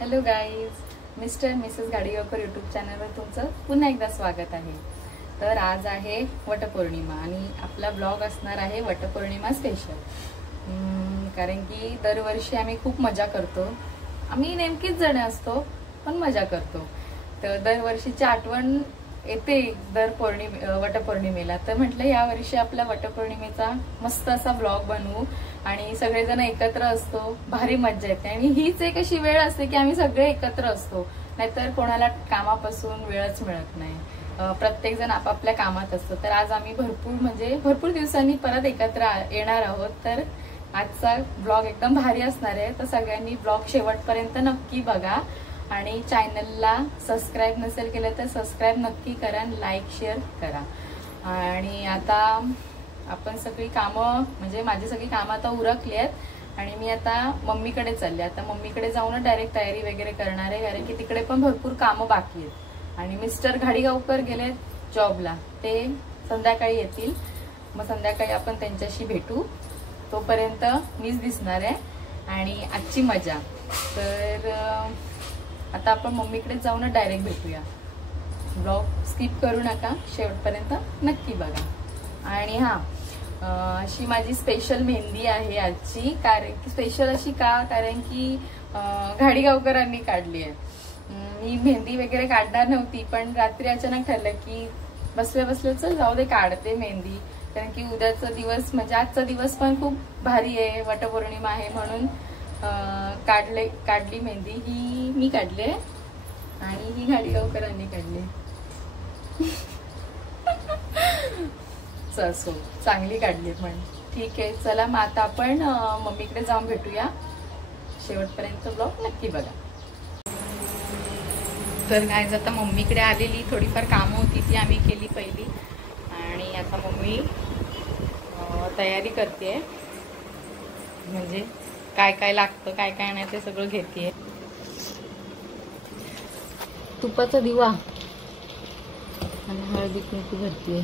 Hello guys, mister mrs Gadigaonkar YouTube चॅनलवर तुमचं पुन्हा एकदा स्वागत आहे। तर आज आहे वटपौर्णिमा आणि आपला ब्लॉग असणार आहे वटपौर्णिमा स्पेशल। कारण की दरवर्षी आम्ही खूप मजा करतो, आम्ही नेमकीच जण असतो पण मजा करतो। तर दरवर्षीची आठवण येते वटपौर्णिमेला। तर म्हटलं या वर्षी आपला वटपौर्णिमेचा मस्त असा ब्लॉग बनवू आणि सगळेजण एकत्र असतो, भारी मज्जा येते। आणि हीच एक अशी वेळ असते की आम्ही सगळे एकत्र असतो, नाहीतर कोणाला कामापासून वेळच मिळत नाही, प्रत्येक जण आपापल्या कामात असतो। तर आज आम्ही भरपूर दिवसांनी परत एकत्र येणार आहोत। तर आजचा ब्लॉग एकदम भारी असणार आहे, तर सगळ्यांनी ब्लॉग शेवटपर्यंत नक्की बघा आणि चॅनलला सबस्क्राइब नसेल केलं तर सबस्क्राइब नक्की करा, लाईक शेअर करा। आणि आता आपण सगळी कामं माझी सगळी कामं आता उरकली आहेत आणि मी आता मम्मीकडे चालले। आता मम्मीकडे जाऊन डायरेक्ट तयारी वगैरे करणार आहे, कारण की तिकडे पण भरपूर कामं बाकी आहेत। आणि मिस्टर गाडीगावकर गेले जॉबला, ते संध्याकाळी येतील, मग संध्याकाळी आपण त्यांच्याशी भेटू। तोपर्यंत मीच दिसणार आहे आणि आजची मजा। तर आता आपण मम्मीकडे जाऊन डायरेक्ट भेटूया। ब्लॉग स्किप करू नका, शेवटपर्यंत नक्की बघा। आणि अशी माझी स्पेशल मेहंदी आहे आजची। कारण की स्पेशल अशी कारण की गाडीगावकरांनी काढली आहे। मी मेहंदी वगैरे काढणार नव्हती, पण रात्री अचानक ठरलं की बसल्या चल जाऊ दे काढते मेहंदी। कारण की उद्याचा दिवस आजचा दिवस पण खूप भारी आहे, वटपौर्णिमा आहे, म्हणून काढली मेहंदी। ही मी काढली आणि ही गाडीगावकरांनी काढली। सो चांगली काढली पण ठीक आहे। चला मग आता आपण मम्मीकडे जाऊन भेटूया, शेवटपर्यंत ब्लॉग नक्की बघा। तर गाईज आता मम्मीकडे आलेली, थोडीफार कामं होती ती आम्ही केली पहिली आणि आता मम्मी तयारी करते, म्हणजे काय काय लागतं काय काय नाही ते सगळं घेते। तुपाचा दिवा आणि हळदी कुंकू भरतीये।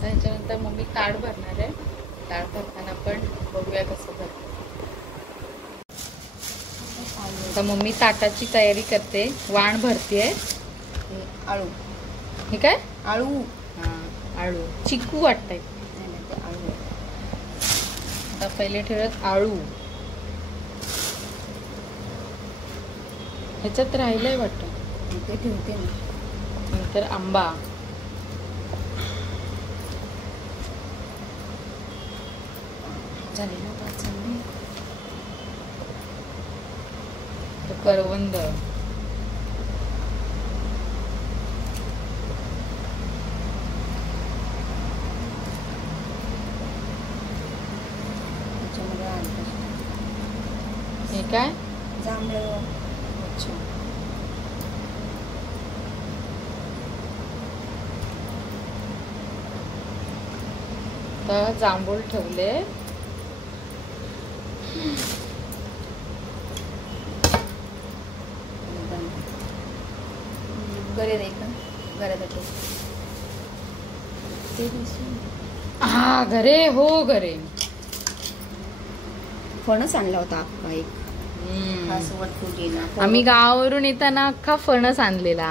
त्याच्यानंतर मम्मी ताट भरणार आहे, ताट भरताना पण बघूया कसं भरते। आता मम्मी ताटाची तयारी करते, वाण भरतीये। आळू, हे काय आळू? आळू, चिकू वाटतंय। आळू आता पहिले ठेवत आळू, ह्याच्यात राहिलंय वाटतं, ते ठेवते ना। नंतर आंबा, झाले ना 5 आंबे। करवंद, हे काय जांभळं। अच्छा, तर जांभूळ ठेवले। गरे नाही का घरात? हा घरे, हो घरे। फणस आणला होता अख्खा एक, आम्ही गावावरून येताना अख्खा फणस आणलेला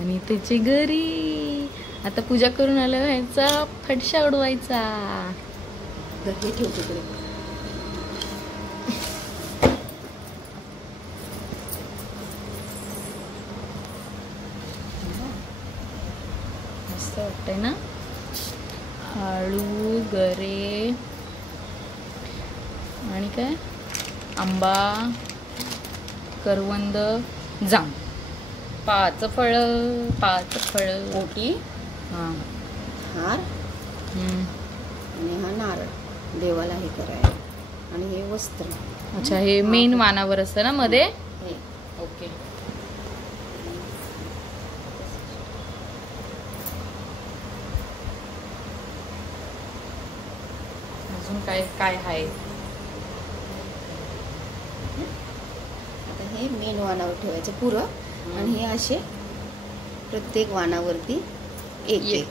आणि त्याची घरी आता पूजा करून आलं, ह्याचा फडशा उडवायचा। ठेवतो तिकडे। मस्त वाटतंय ना। आळू, गरे आणि काय आंबा, करवंद, जाम, 5 फळ ओटी, हार आणि हा नारळ देवाला हे करायला, आणि हे वस्त्र। अच्छा, हे मेन वानावर असतं ना मध्ये? ओके। अजून काय काय आहे? आता हे मेन वानावर ठेवायचं पुरं, आणि हे असे प्रत्येक वानावरती एक एक।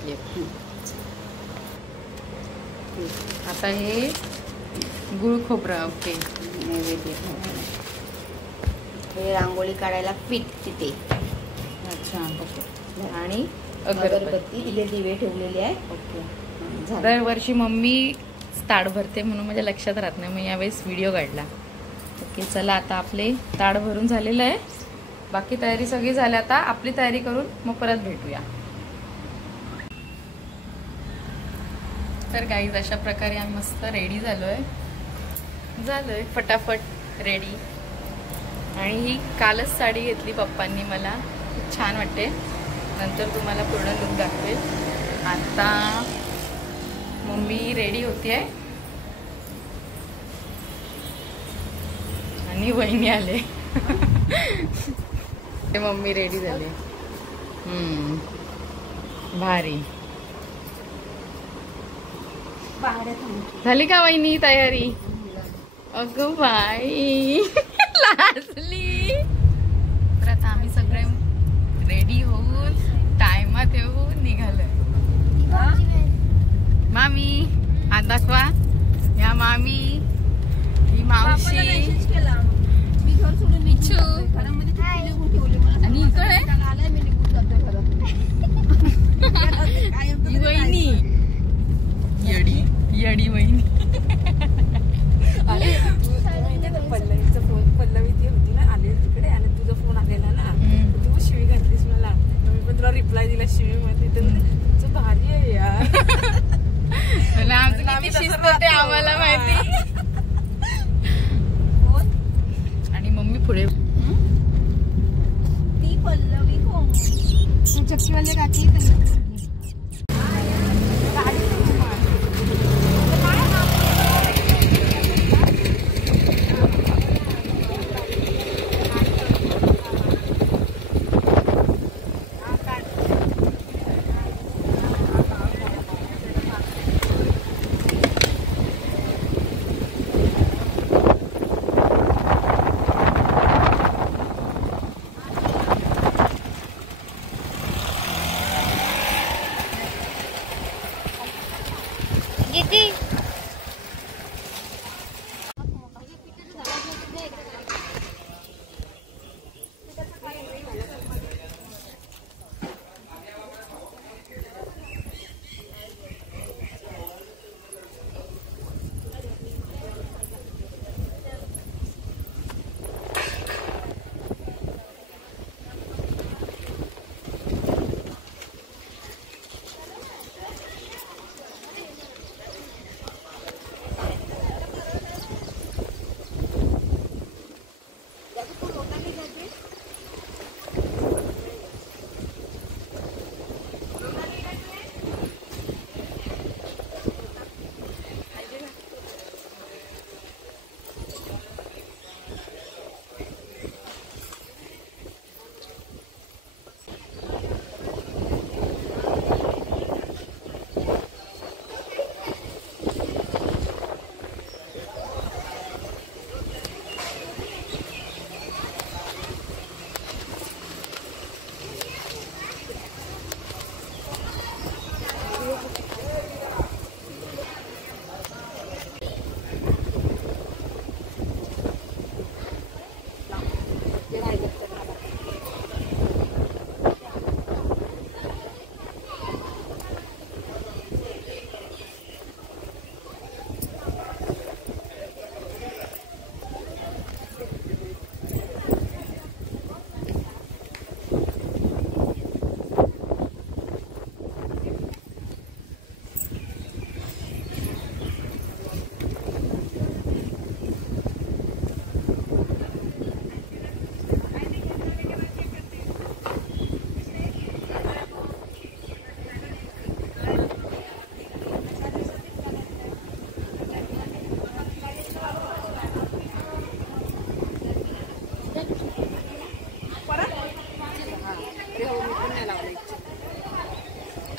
आता हे गुळ खोबरं. ओके. नैवेद्य ठेवायला. हे रांगोळी काढायला पीठ तिथे. अच्छा. आणि अगरबत्ती तिथे दिवे ठेवलेले आहे. ओके. झालं. दरवर्षी मम्मी ताड भरते म्हणून माझ्या लक्षात राहत नाही, मग यावेळेस व्हिडिओ काढला. ओके चला, आता आपले ताड भरून झालेलं आहे. बाकी तयारी सगळी झाली. आता आपली तयारी करून मग परत भेटूया. तर गाईज अशा प्रकारे आम्ही मस्त रेडी झालोय फटाफट रेडी. आणि ही कालच साडी घेतली पप्पांनी मला, खूप छान वाटते. नंतर तुम्हाला पूर्ण लुक दाखवेल. आता मम्मी रेडी होतीये आणि वहिनी आले. मम्मी रेडी झाली. भारी झाली का वहिनी तयारी? अगं बाई लाजली. तर आता आम्ही सगळे रेडी होऊन टायमात येऊन निघालोय. मामी हात दाखवा. या मामी, ही मावशी आणि इकडे वहिनी, येडी वहिनी. पल्लवीचा फोन, पल्लवी ती होती ना आली तिकडे आणि तुझा फोन आलेला ना, तू शिवी घातलीस मला. मी पण तुला रिप्लाय दिला शिवी मध्ये. तुझं भारी आहे यार. आमचं किती शिस्त होते आम्हाला माहिती. आणि मम्मी पुढे. ती पल्लवी कोण? चक्कीवाले काकी.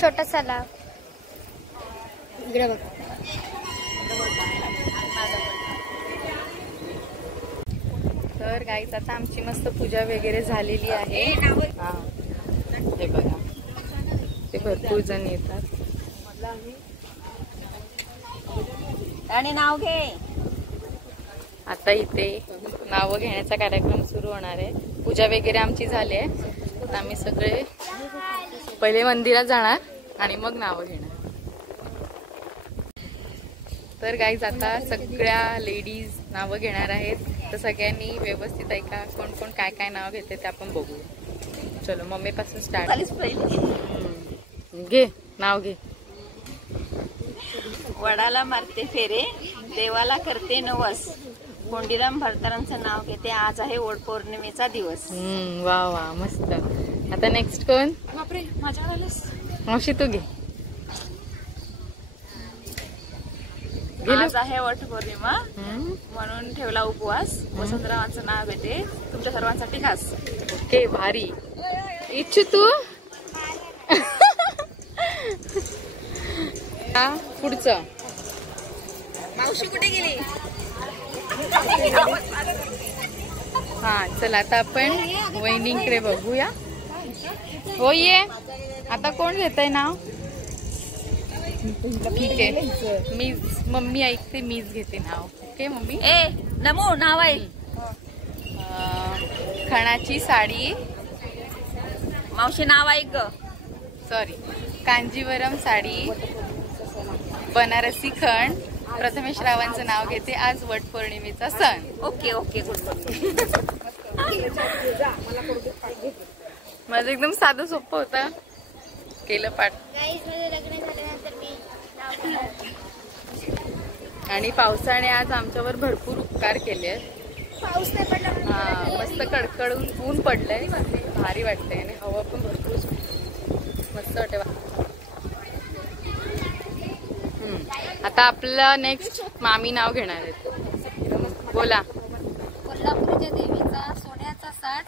छोटासा लाव इकडे बघ. तर गाईस आता आमची मस्त पूजा वगैरे झालेली आहे. हे बघा ते भरपूर जण येतात. आणि नाव घे. आता इथे नावं घेण्याचा कार्यक्रम सुरू होणार आहे. पूजा वगैरे आमची झाली आहे. आता आम्ही सगळे पहिले मंदिरात जाणार आणि मग नावं घेणार. तर गाईज आता सगळ्या लेडीज नावं घेणार आहेत. तर सगळ्यांनी व्यवस्थित ऐका, कोण कोण काय काय नाव घेते ते आपण बघू. चलो मम्मी पासून स्टार्ट. घे नाव घे. वडाला मारते फेरे, देवाला करते नवस. कोंडीराम भरतारांचं नाव घेते. आज आहे वड पौर्णिमेचा दिवस. वा वा मस्त. आता नेक्स्ट कोण? बापरे माझ्यावर आलेस. मावशी तू घे. आज आहे वट पौर्णिमा म्हणून ठेवला उपवास. वसंतरावांचं नाव घेते. तुमच्या सर्वांसाठी खास. ओके भारी. इच्छू तू पुढचं. मावशी कुठे गेली? हा चला आता आपण वहिनींकडे बघूया. हो ये. आता कोण घेतय नाव? ठीक आहे मीच. मम्मी ऐकते मीच घेते नाव. Okay mummy. ए नमो नाव आहे. खणाची साडी. मावशी नाव ऐक ग. सॉरी. कांजीवरम साडी. बनारसी खण. प्रथमेश रावांचं नाव घेते. आज वट पौर्णिमेचा सण. Okay okay good. माझं एकदम साधं सोपं होतं. केलं पाठ. आणि पावसाने आज आमच्यावर भरपूर उपकार केले. पाऊस नाही पडला. हा मस्त कडकडून ऊन पडलंय. भारी वाटतंय आणि हवा पण भरपूर मस्त वाटते. आता आपलं नेक्स्ट मामी नाव घेणार आहेत. बोला. कोल्हापूरच्या देवीचा सोन्याचा साज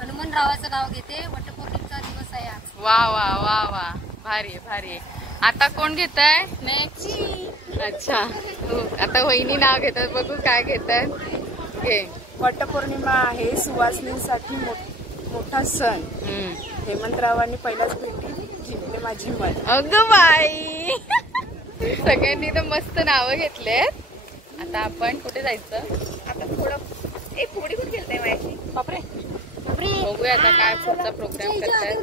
हनुमंतरावाचं नाव घेते. वटपौर्णिमेचा दिवस आहे आज. वा वा वा वा भारी भारी. आता कोण घेत आहे नेक्स्ट? अच्छा आता वहिनी नाव घेतात. बघू काय घेतात. घे. वटपौर्णिमा आहे सुवासिनींसाठी मोठा सण. हेमंतरावांनी पहिल्याच भेटीत जिंकले माझी मन. अगं बाई. सगळ्यांनी तर मस्त नावं घेतलेत. आता आपण कुठे जायचं? आता थोडं एक फुगडी कुठे गेलते माझी. बापरे बघूया आता काय पुढचा प्रोग्राम करतात.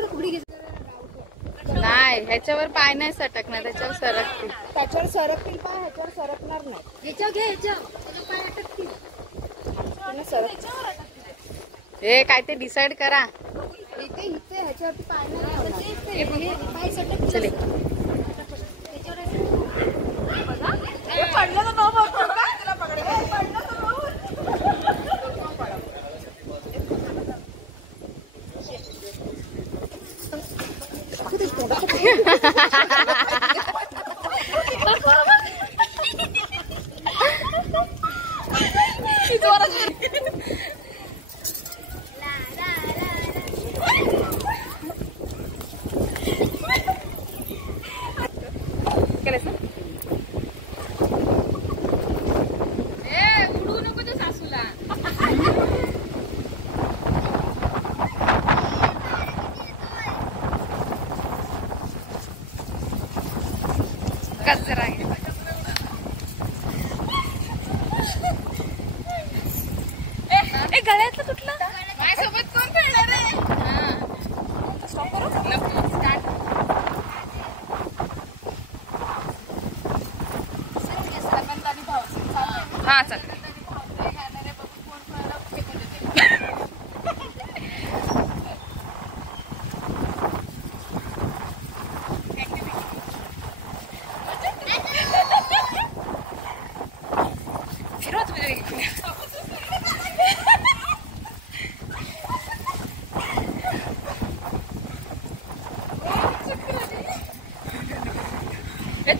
नाही ह्याच्यावर पाय नाही सटकणार. त्याच्यावर सरकतील. त्याच्यावर सरकतील पाय. ह्याच्यावर सरकणार नाही. ह्याच्या घे ह्याच्या पाय अटकतील. हे काय ते डिसाइड करा. इथे इथे ह्याच्यावरती पाय नाही. पाय सटक. चले. पडलं तर नो बघतो का तुला पकडेल. पडलं तर कचरा गळ्यातलं कुठलं? माझ्यासोबत कोण खेळणार आहे? हा चल.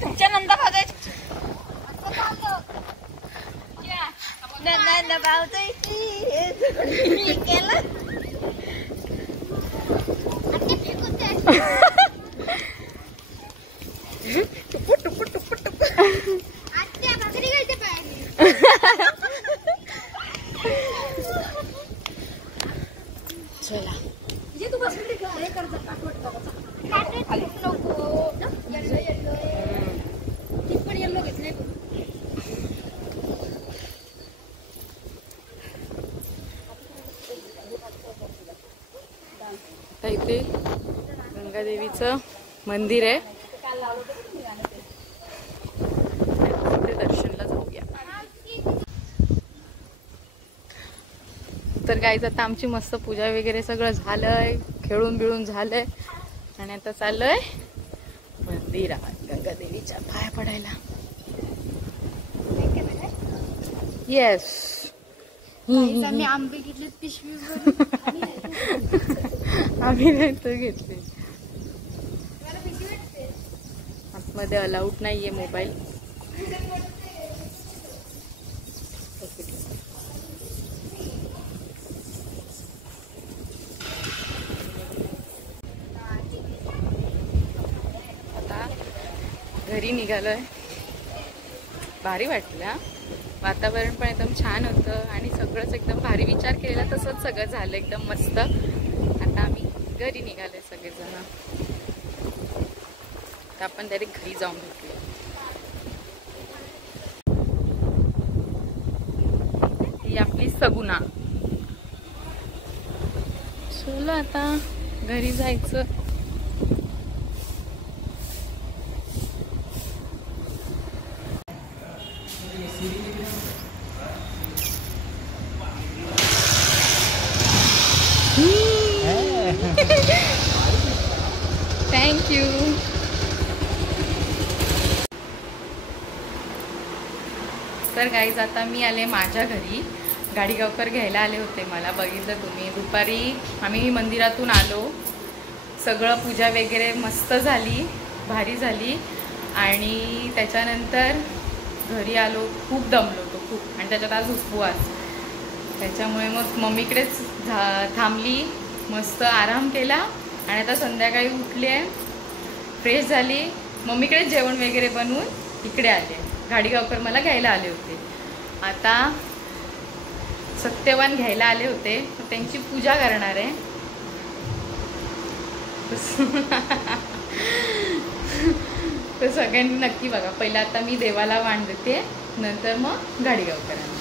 तुमच्या नंदा भागायची नंदा भावतोय की केलं. चला. तू बस हे कर नको. येल्लो ती पण येल्लो घेतले. इथे गंगादेवीचं मंदिर आहे, तिथे दर्शनला जाऊया. तर गाईज आता आमची मस्त पूजा वगैरे सगळं झालंय, खेळून बिळून झालंय आणि आता चाललोय मंदिरात गंगादेवीच्या पाया पडायला. येस, आम्ही आंबे घेतले पिशवी आम्ही नाही तर घेतले. आतमध्ये अलाउड नाहीये मोबाईल. आता घरी निघालोय. भारी वाटलं, वातावरण पण एकदम छान होतं आणि सगळंच एकदम भारी. विचार केलेला तसंच सगळं झालं, एकदम मस्त. आता आम्ही घरी निघालोय सगळेजण. तर आपण डायरेक्ट घरी जाऊन भेटूया. ही आपली सगुना. चला आता घरी जायचं. थँक्यू. तर गाईज आता मी आले माझ्या घरी. गाडीगावकर घ्यायला आले होते मला. बघितलं तुम्ही, दुपारी आम्ही मंदिरातून आलो. सगळं पूजा वगैरे मस्त झाली, भारी झाली. आणि त्याच्यानंतर घरी आलो. खूप दमलो होतो खूप, आणि त्याच्यात आज उपवास. त्याच्यामुळे मग मम्मीकडेच थांबली, मस्त आराम केला. आणि आता संध्याकाळी उठली आहे, फ्रेश झाली, मम्मीकडेच जेवण वगैरे बनवून इकडे आले. गाडीगावकर मला घ्यायला आले होते. आता सत्यवान घ्यायला आले होते, त्यांची पूजा करणार आहे. तर सगळ्यांनी नक्की बघा. पहिला आता मी देवाला वाण देते, नंतर मग गाडीगावकरांना.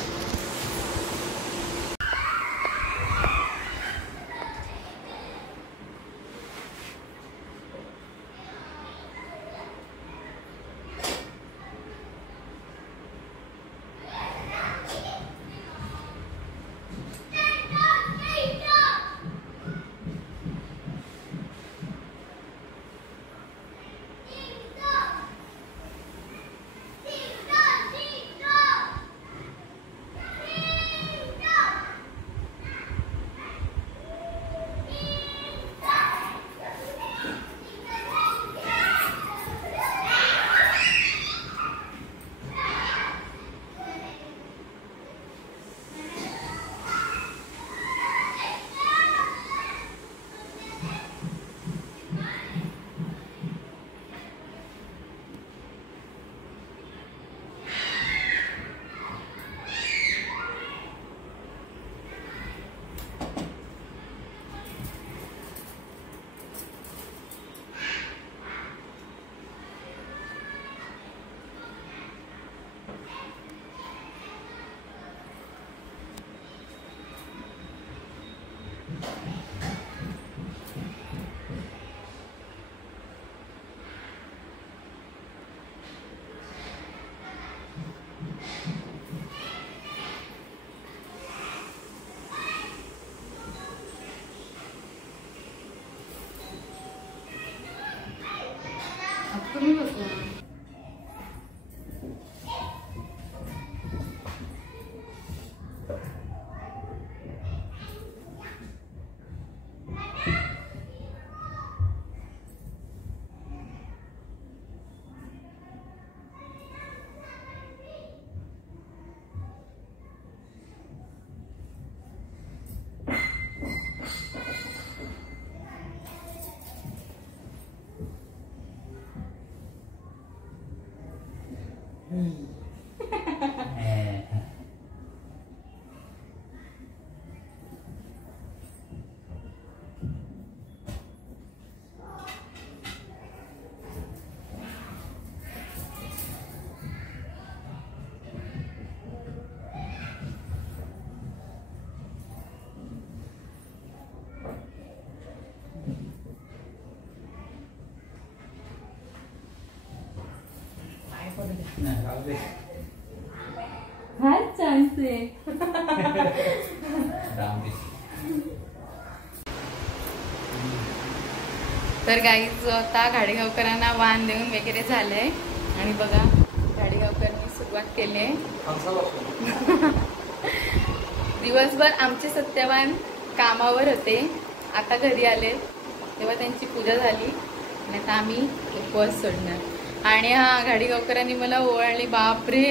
हाच चान्स आहे. तर गाईज आता गाडेगावकरांना वाण देऊन वगैरे झालंय आणि बघा गाडेगावकरांनी सुरुवात केली आहे. दिवसभर आमचे सत्यवान कामावर होते, आता घरी आले तेव्हा त्यांची पूजा झाली आणि आता आम्ही उपवास सोडणार. आणि हा गाडेगावकरांनी मला ओवाळली. बापरे,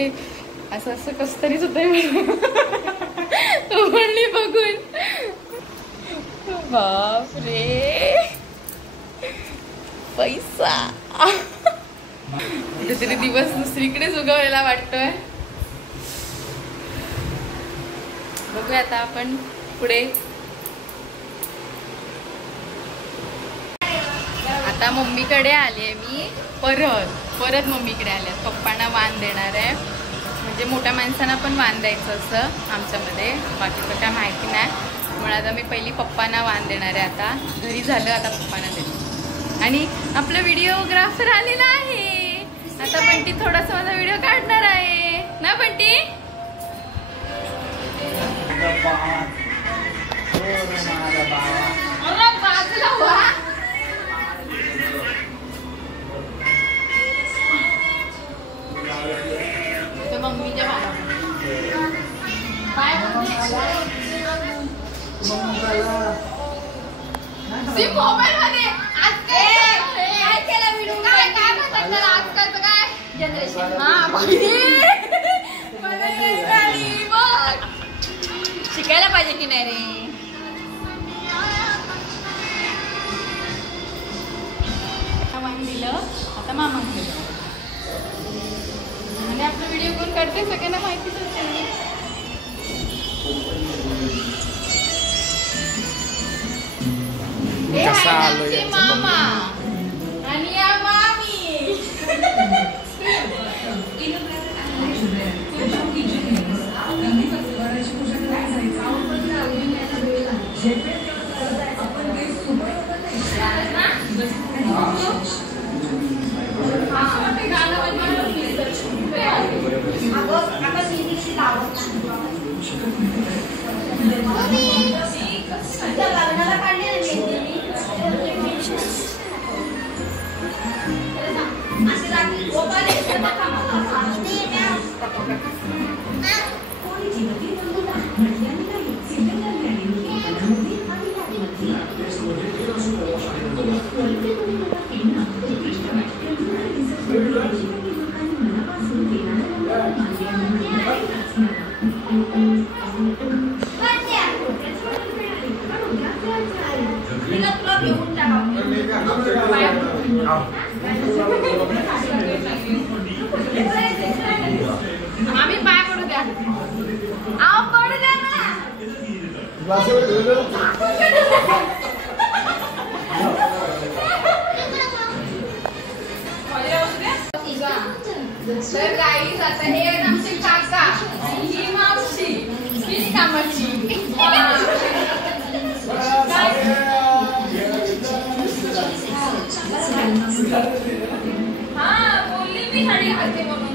असं असं कस तरी सुद्धा ओवाळली बघून. बापरे, पैसा कुठेतरी दिवस दुसरीकडेच उगवलेला वाटतोय. बघूया आता आपण पुढे. आता मम्मीकडे आले मी, परत मम्मीकडे आले. पप्पांना वाण देणार आहे, म्हणजे मोठ्या माणसांना पण वाण द्यायचं असं आमच्यामध्ये, बाकीचं काय माहिती नाही. म्हणून आता मी पहिली पप्पांना वाण देणार आहे. आता घरी झालं, आता पप्पांना देणार. आणि आपला व्हिडिओग्राफर आलेला आहे. आता बंटी थोडासा माझा व्हिडिओ काढणार आहे ना बंटी. मम्मीच्या मोबाईल मध्ये आजकालचं काय जनरेशन. शिकायला पाहिजे की नाही रे. मामाने दिलं, आता मामाने दिलं. आणि आपला व्हिडिओ कोण करते सगळ्यांना माहितीच असेल. मामा आणि या मामी. आम्ही पाय पडू द्या. आव पडू द्या ना. तर गाईज आता हे आमचे काका, ही मावशी, ही कामाची. हा बोलली मी साडी घालते म्हणून.